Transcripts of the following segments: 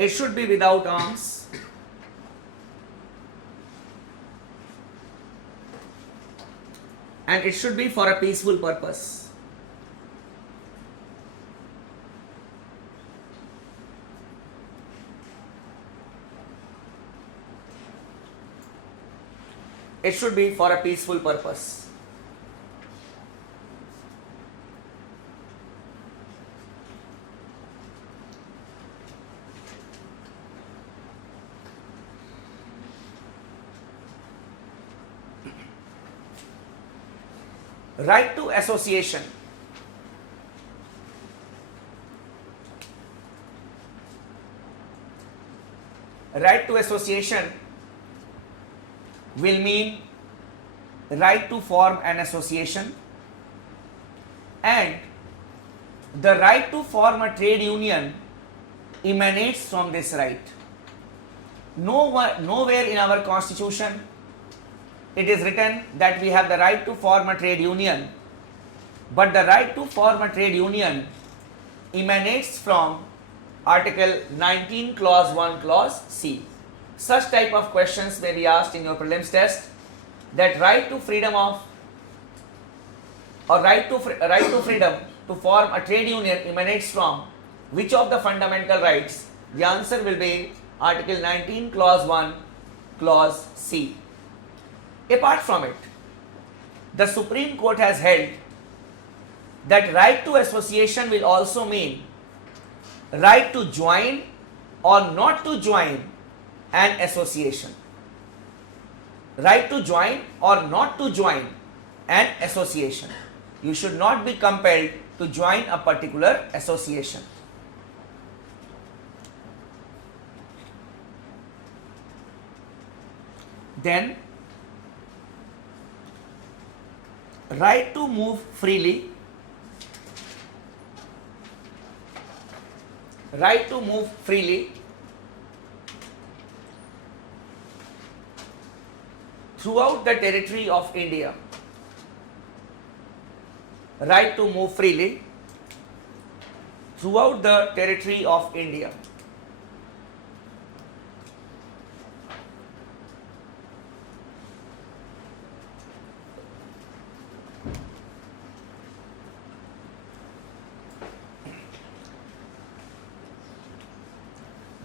It should be without arms. And it should be for a peaceful purpose. It should be for a peaceful purpose. Right to association. Right to association will mean right to form an association, and the right to form a trade union emanates from this right. Nowhere in our constitution it is written that we have the right to form a trade union, but the right to form a trade union emanates from Article 19 clause 1 clause C. Such type of questions may be asked in your prelims test, that right to freedom of or right to freedom to form a trade union emanates from which of the fundamental rights? The answer will be Article 19 clause 1 clause C. Apart from it, the Supreme Court has held that right to association will also mean right to join or not to join an association. Right to join or not to join an association. You should not be compelled to join a particular association. Then, right to move freely. Right to move freely throughout the territory of India. Right to move freely throughout the territory of India.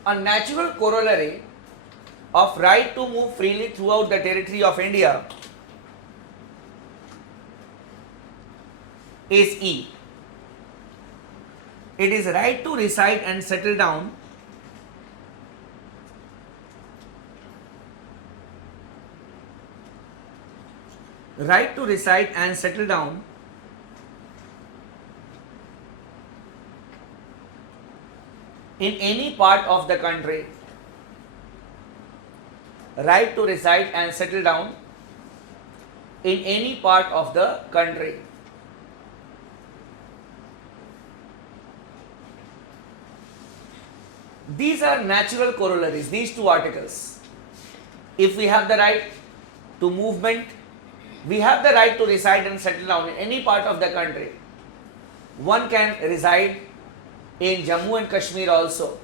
A natural corollary of right to move freely throughout the territory of India is E. It is right to reside and settle down right to reside and settle down in any part of the country. Right to reside and settle down in any part of the country. These are natural corollaries, these two articles. If we have the right to movement, we have the right to reside and settle down in any part of the country. One can reside in Jammu and Kashmir also.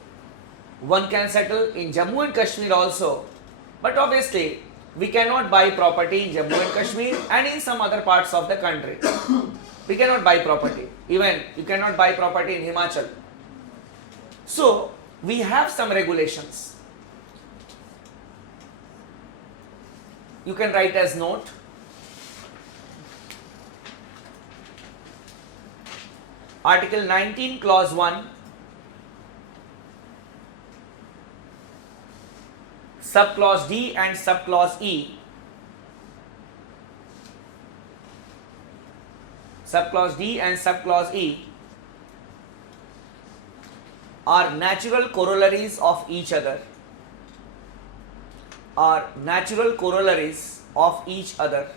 One can settle in Jammu and Kashmir also. But obviously, we cannot buy property in Jammu and Kashmir and in some other parts of the country. We cannot buy property. Even you cannot buy property in Himachal. So, we have some regulations. You can write as note. Article 19 clause 1, subclause D and subclause E. Subclause D and subclause E are natural corollaries of each other. Are natural corollaries of each other.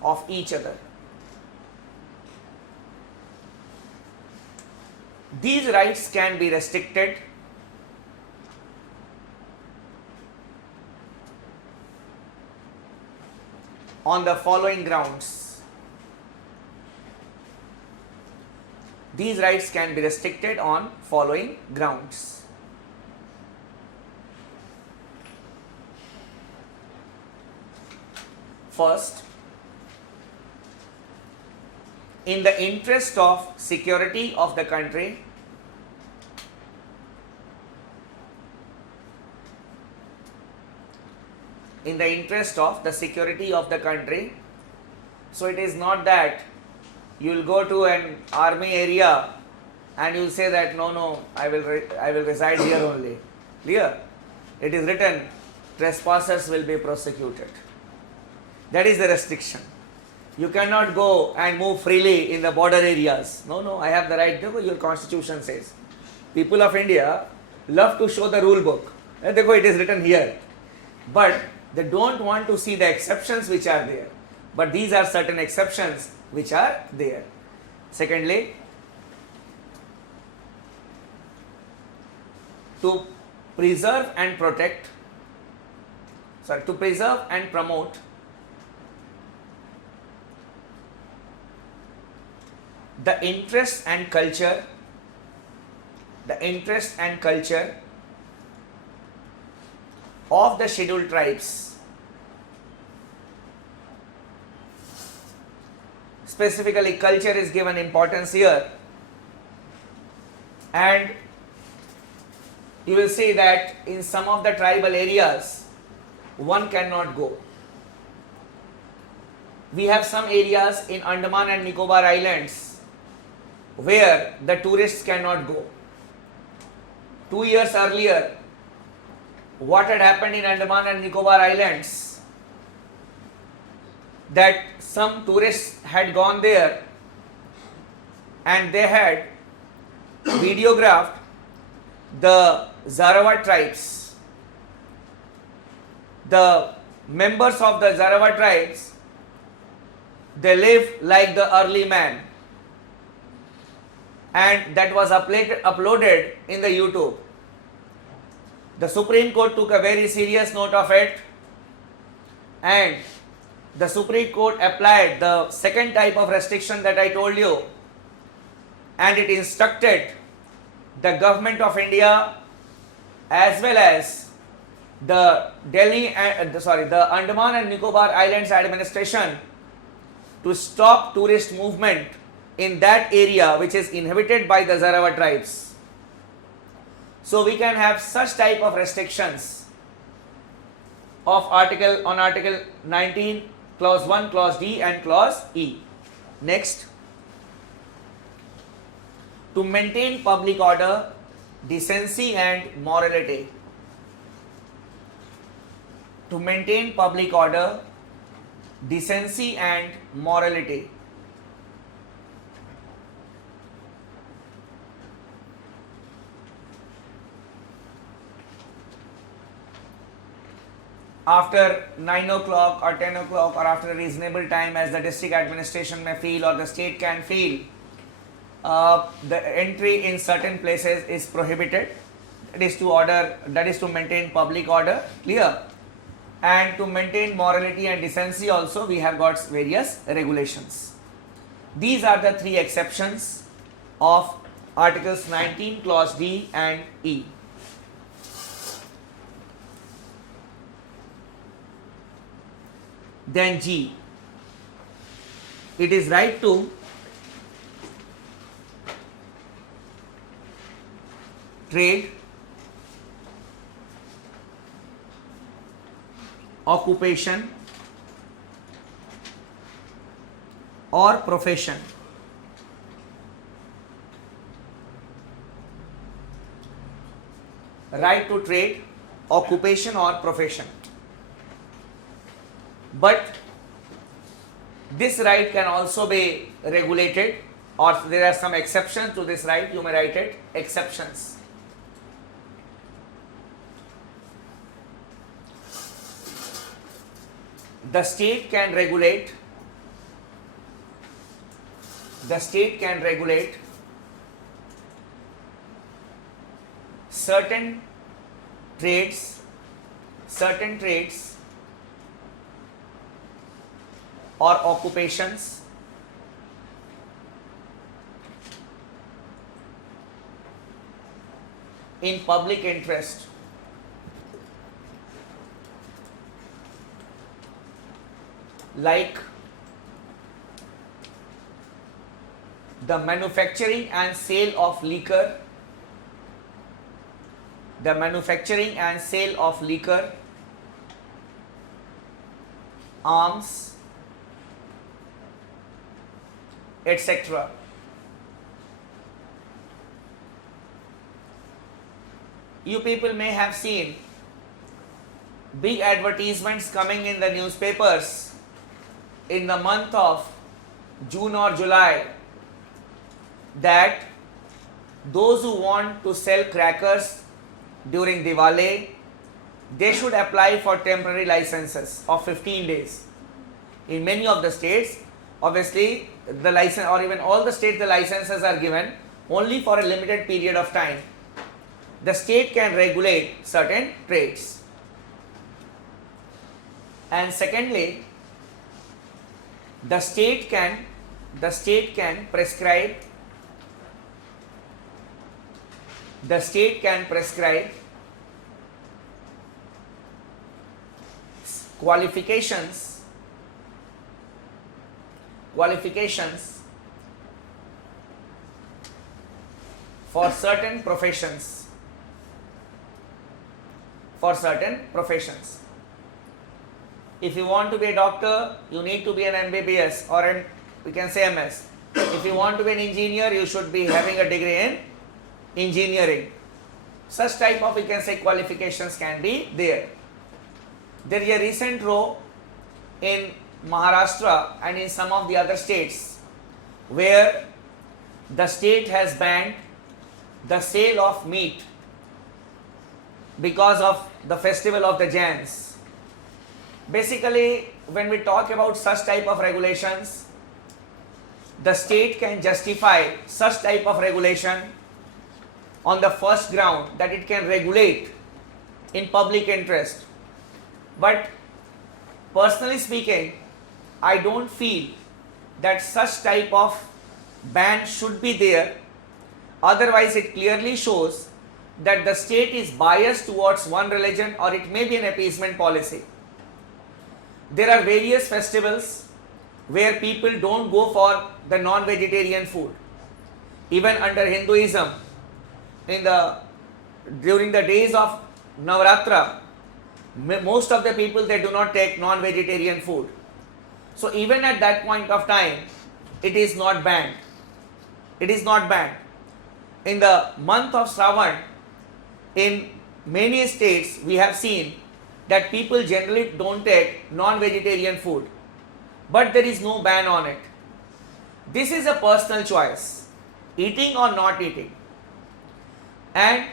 Of each other. These rights can be restricted on the following grounds. These rights can be restricted on following grounds. First, in the interest of security of the country, in the interest of the security of the country. So it is not that you will go to an army area and you will say that no, I will reside here only. Clear? It is written, trespassers will be prosecuted. That is the restriction. You cannot go and move freely in the border areas. No, I have the right to go. Your constitution says. People of India love to show the rule book. It is written here. But they don't want to see the exceptions which are there. But these are certain exceptions which are there. Secondly, to preserve and promote the interest and culture of the scheduled tribes. Specifically, culture is given importance here, and you will see that in some of the tribal areas one cannot go. We have some areas in Andaman and Nicobar Islands where the tourists cannot go. 2 years earlier, what had happened in Andaman and Nicobar Islands, that some tourists had gone there and they had videographed the Zarawat tribes. The members of the Zarawat tribes, they live like the early man, and that was uploaded in the YouTube. The Supreme Court took a very serious note of it, and the Supreme Court applied the second type of restriction that I told you, and it instructed the government of India as well as the the Andaman and Nicobar Islands administration to stop tourist movement in that area which is inhabited by the Zarawat tribes. So we can have such type of restrictions of Article 19, Clause 1, Clause D and Clause E. Next, to maintain public order, decency and morality. To maintain public order, decency and morality. After 9 o'clock or 10 o'clock or after a reasonable time, as the district administration may feel or the state can feel, the entry in certain places is prohibited. That is to maintain public order. Clear? And to maintain morality and decency also, we have got various regulations. These are the three exceptions of Articles 19, Clause D and E. Then G, it is right to trade, occupation or profession. Right to trade, occupation or profession. But this right can also be regulated, or there are some exceptions to this right. You may write it, exceptions. The state can regulate certain trades or occupations in public interest. Like the manufacturing and sale of liquor, the manufacturing and sale of liquor, arms, etc. You people may have seen big advertisements coming in the newspapers in the month of June or July that those who want to sell crackers during Diwali, they should apply for temporary licenses of 15 days. In many of the states, obviously the license, or even all the states, the licenses are given only for a limited period of time. The state can regulate certain trades. And secondly, the state can prescribe qualifications for certain professions. If you want to be a doctor, you need to be an MBBS or an, we can say MS. If you want to be an engineer, you should be having a degree in engineering. Such type of, we can say, qualifications can be there. There is a recent law in Maharashtra and in some of the other states where the state has banned the sale of meat because of the festival of the Jains. Basically, when we talk about such type of regulations, the state can justify such type of regulation on the first ground that it can regulate in public interest. But personally speaking, I don't feel that such type of ban should be there. Otherwise, it clearly shows that the state is biased towards one religion, or it may be an appeasement policy. There are various festivals where people don't go for the non-vegetarian food. Even under Hinduism, during the days of Navratra, most of the people, they do not take non-vegetarian food. So even at that point of time, it is not banned. It is not banned. In the month of Shravan, in many states, we have seen that people generally don't take non-vegetarian food, but there is no ban on it. This is a personal choice, eating or not eating. And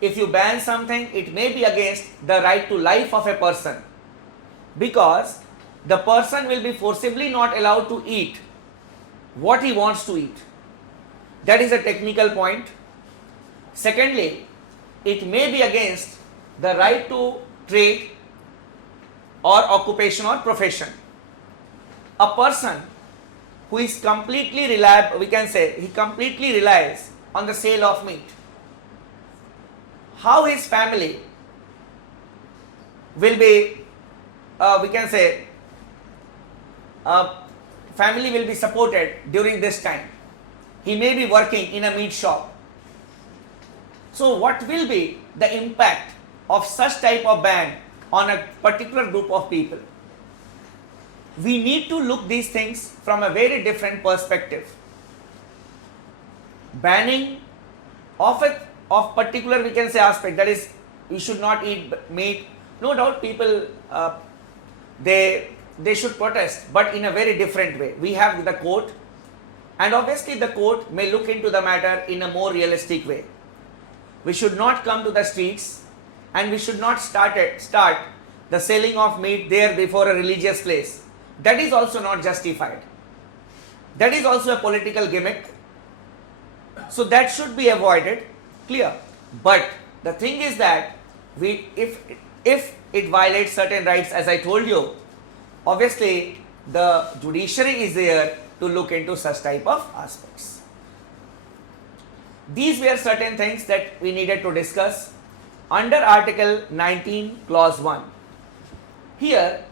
if you ban something, it may be against the right to life of a person, because the person will be forcibly not allowed to eat what he wants to eat. That is a technical point. Secondly, it may be against the right to trade or occupation or profession. A person who is completely reliable, we can say, he completely relies on the sale of meat. How his family will be, we can say, family will be supported during this time. He may be working in a meat shop. So what will be the impact of such type of ban on a particular group of people? We need to look these things from a very different perspective. Banning of particular, we can say, aspect, that is, we should not eat meat. No doubt people, they should protest, but in a very different way. We have the court, and obviously the court may look into the matter in a more realistic way. We should not come to the streets, and we should not start the selling of meat there before a religious place. That is also not justified. That is also a political gimmick. So that should be avoided. Clear. But the thing is that if it violates certain rights, as I told you, obviously the judiciary is there to look into such type of aspects. These were certain things that we needed to discuss under Article 19 Clause 1. Here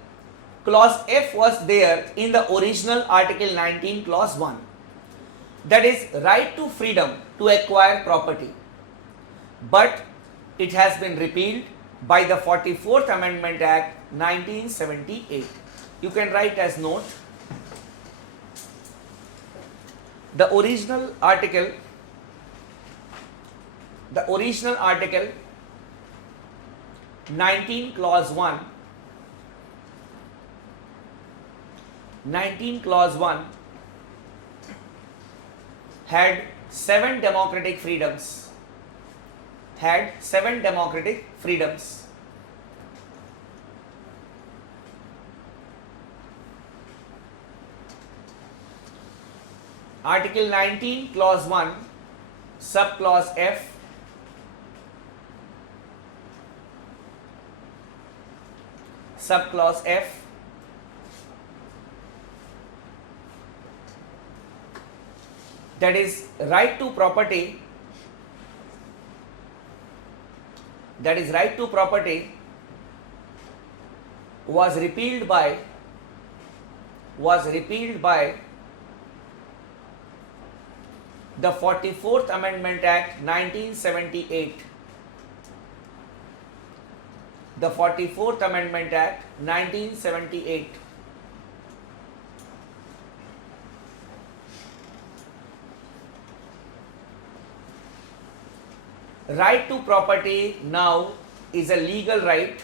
Clause F was there in the original Article 19 Clause 1, that is right to freedom to acquire property, but it has been repealed by the 44th Amendment Act 1978. You can write as note, the original article 19 Clause 1 had 7 democratic freedoms. Article 19 Clause 1 subclause F that is right to property was repealed by the 44th Amendment Act 1978. The 44th Amendment Act 1978. Right to property now is a legal right.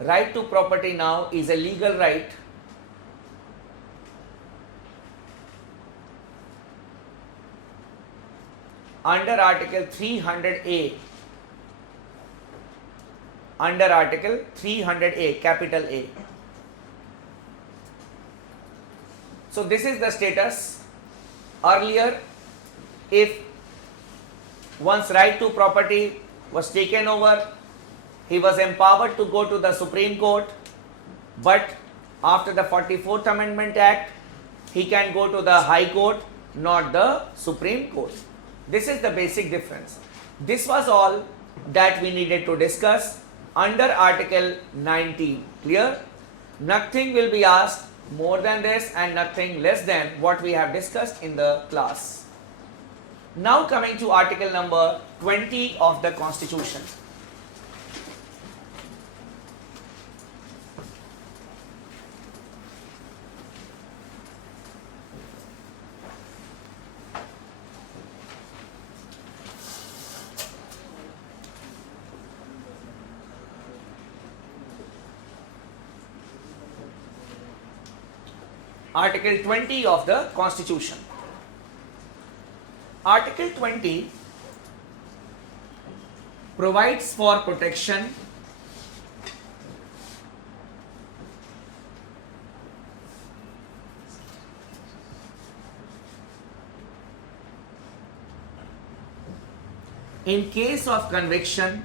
Right to property now is a legal right under Article 300A. Under Article 300A, capital A. So this is the status. Earlier, if one's right to property was taken over, he was empowered to go to the Supreme Court, but after the 44th Amendment Act, he can go to the High Court, not the Supreme Court. This is the basic difference. This was all that we needed to discuss under Article 19. Clear? Nothing will be asked more than this and nothing less than what we have discussed in the class. Now coming to Article number 20 of the Constitution. Article 20 of the Constitution. Article 20 provides for protection in case of conviction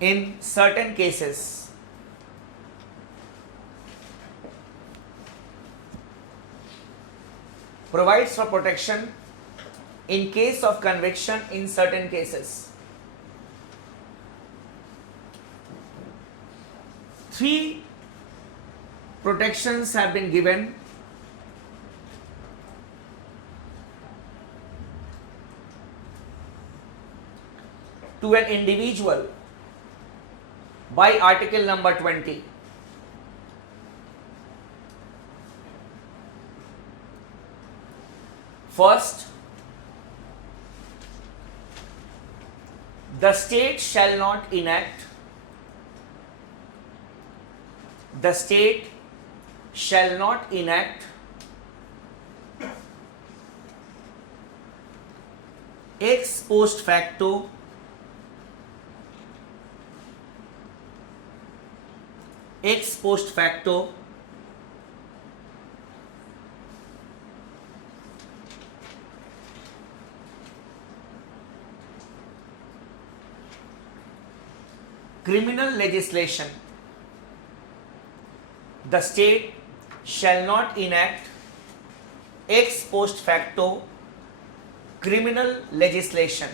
in certain cases. Provides for protection in case of conviction in certain cases. 3 protections have been given. To an individual by Article number 20. First, the state shall not enact ex post facto criminal legislation, the state shall not enact ex post facto criminal legislation.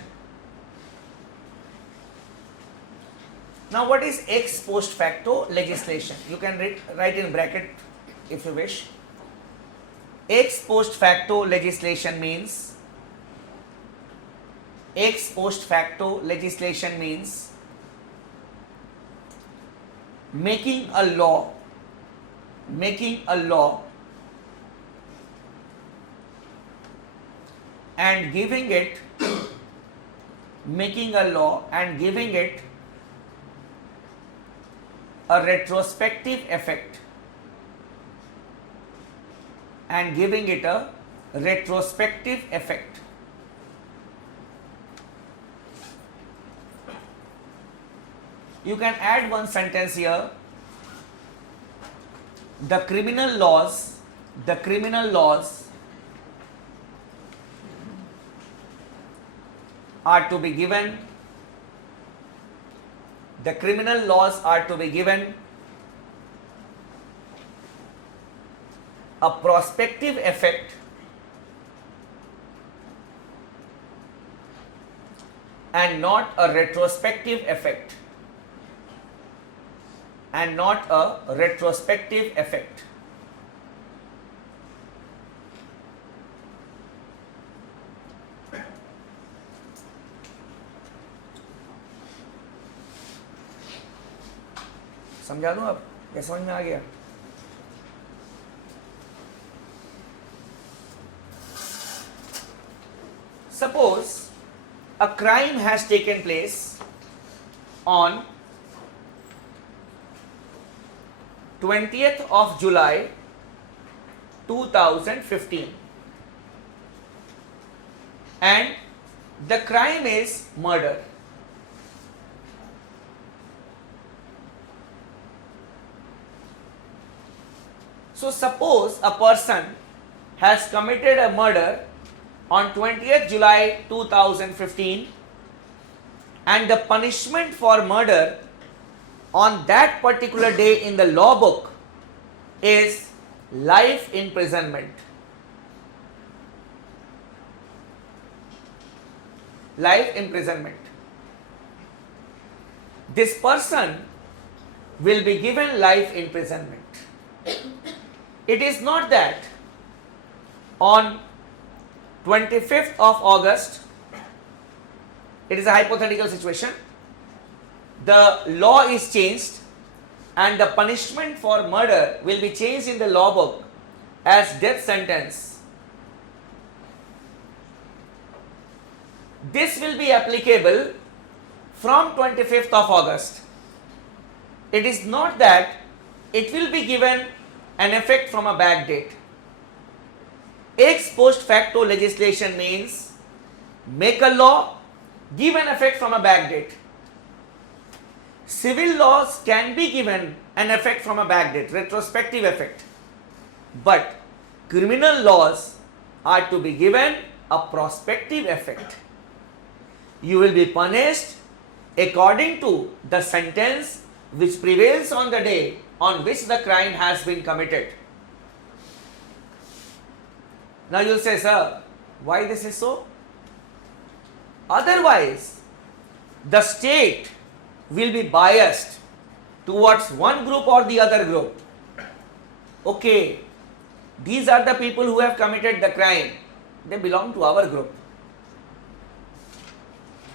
Now, what is ex post facto legislation? You can write in bracket if you wish. Ex post facto legislation means making a law and giving it a retrospective effect, You can add one sentence here. The criminal laws are to be given a prospective effect and not a retrospective effect. समझा दूं अब? क्या समझ में आ गया? Suppose a crime has taken place on 20th of July 2015 and the crime is murder. So suppose a person has committed a murder on 20th July 2015 and the punishment for murder on that particular day in the law book is life imprisonment. This person will be given life imprisonment. It is not that on 25th of August, it is a hypothetical situation, the law is changed and the punishment for murder will be changed in the law book as death sentence. This will be applicable from 25th of August. It is not that it will be given an effect from a back date. Ex post facto legislation means make a law, give an effect from a back date. Civil laws can be given an effect from a back date, retrospective effect. But criminal laws are to be given a prospective effect. You will be punished according to the sentence which prevails on the day on which the crime has been committed. Now you will say, sir, why this is so? Otherwise, the state will be biased towards one group or the other group. Okay, these are the people who have committed the crime. They belong to our group.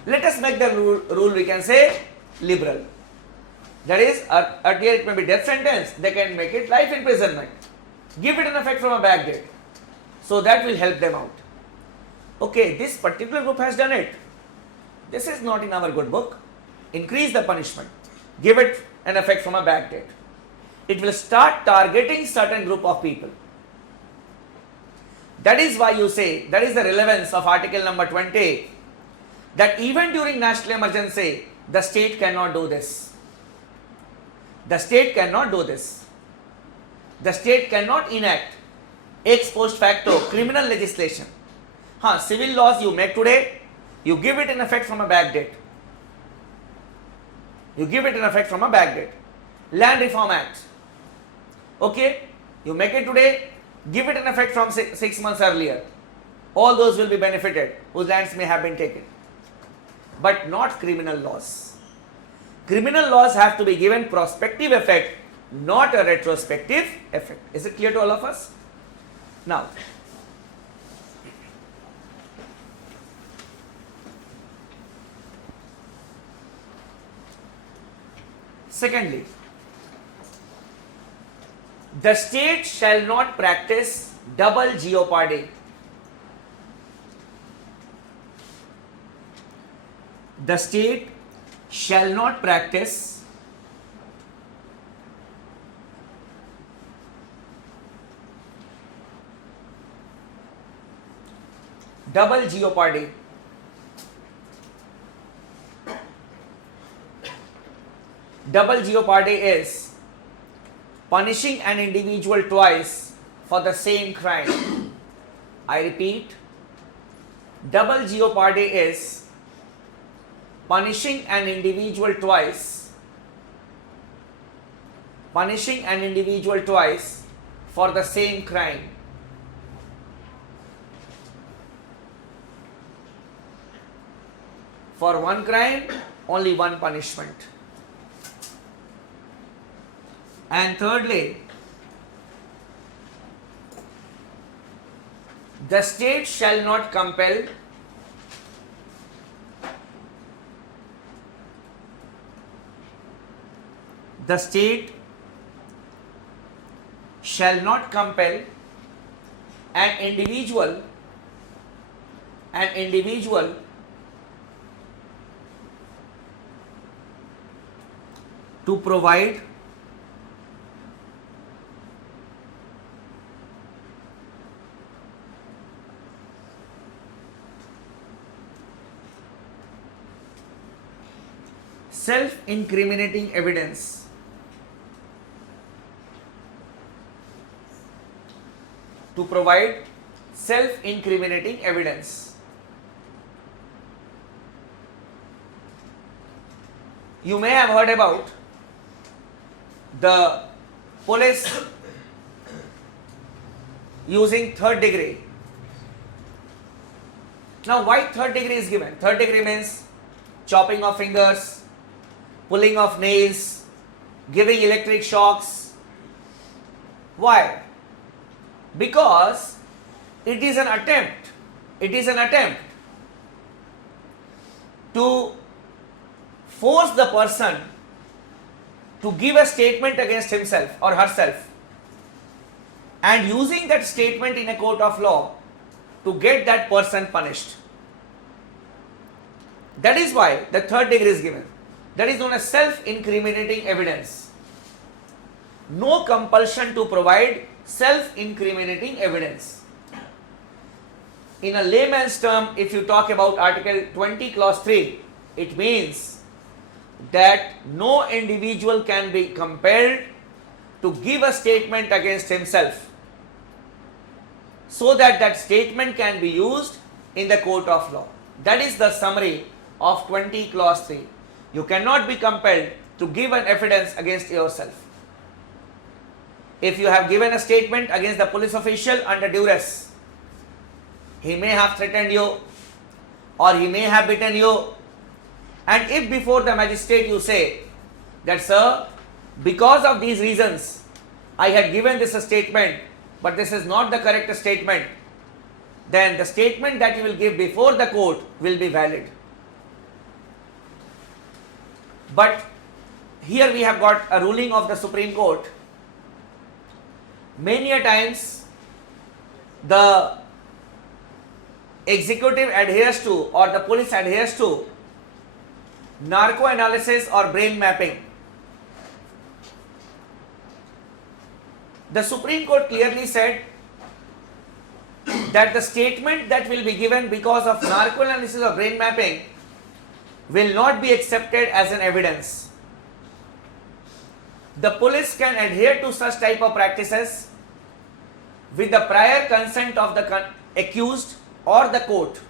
Let us make the rule, we can say, liberal. That is, earlier it may be death sentence, they can make it life imprisonment. Give it an effect from a back date. So that will help them out. Okay, this particular group has done it. This is not in our good book. Increase the punishment. Give it an effect from a back date. It will start targeting certain group of people. That is why you say, that is the relevance of article number 20, that even during national emergency, the state cannot do this. The state cannot do this. The state cannot enact ex post facto criminal legislation. Civil laws you make today, you give it in effect from a back date. You give it an effect from a back date. Land Reform Act. Okay, you make it today, give it an effect from 6 months earlier. All those will be benefited whose lands may have been taken. But not criminal laws. Criminal laws have to be given prospective effect, not a retrospective effect. Is it clear to all of us? Now, secondly, the state shall not practice double jeopardy. The state shall not practice double jeopardy. Double jeopardy is punishing an individual twice for the same crime. I repeat, double jeopardy is punishing an individual twice for the same crime. For one crime, only one punishment. And thirdly, the state shall not compel an individual to provide self-incriminating evidence You may have heard about the police using third degree. Now, why third degree is given? Third degree means chopping of fingers, pulling of nails, giving electric shocks. Why? Because it is an attempt to force the person to give a statement against himself or herself, and using that statement in a court of law to get that person punished. That is why the third degree is given. That is known as self-incriminating evidence. No compulsion to provide self-incriminating evidence. In a layman's term, if you talk about Article 20, Clause 3, it means that no individual can be compelled to give a statement against himself so that that statement can be used in the court of law. That is the summary of 20 Clause 3. You cannot be compelled to give an evidence against yourself. If you have given a statement against the police official under duress, he may have threatened you or he may have beaten you, and if before the magistrate you say that, sir, because of these reasons I had given this a statement, but this is not the correct statement, then the statement that you will give before the court will be valid. But here we have got a ruling of the Supreme Court. Many a times the executive adheres to, or the police adheres to, narco analysis or brain mapping. The Supreme Court clearly said that the statement that will be given because of narco analysis or brain mapping will not be accepted as an evidence. The police can adhere to such type of practices with the prior consent of the accused or the court,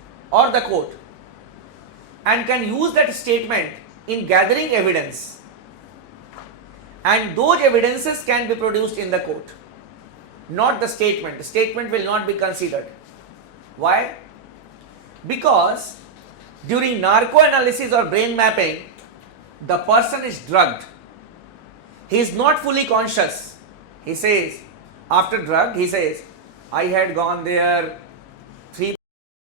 and can use that statement in gathering evidence, and those evidences can be produced in the court, not the statement. The statement will not be considered. Why? Because during narco analysis or brain mapping, the person is drugged. He is not fully conscious. He says, after drug, he says, I had gone there,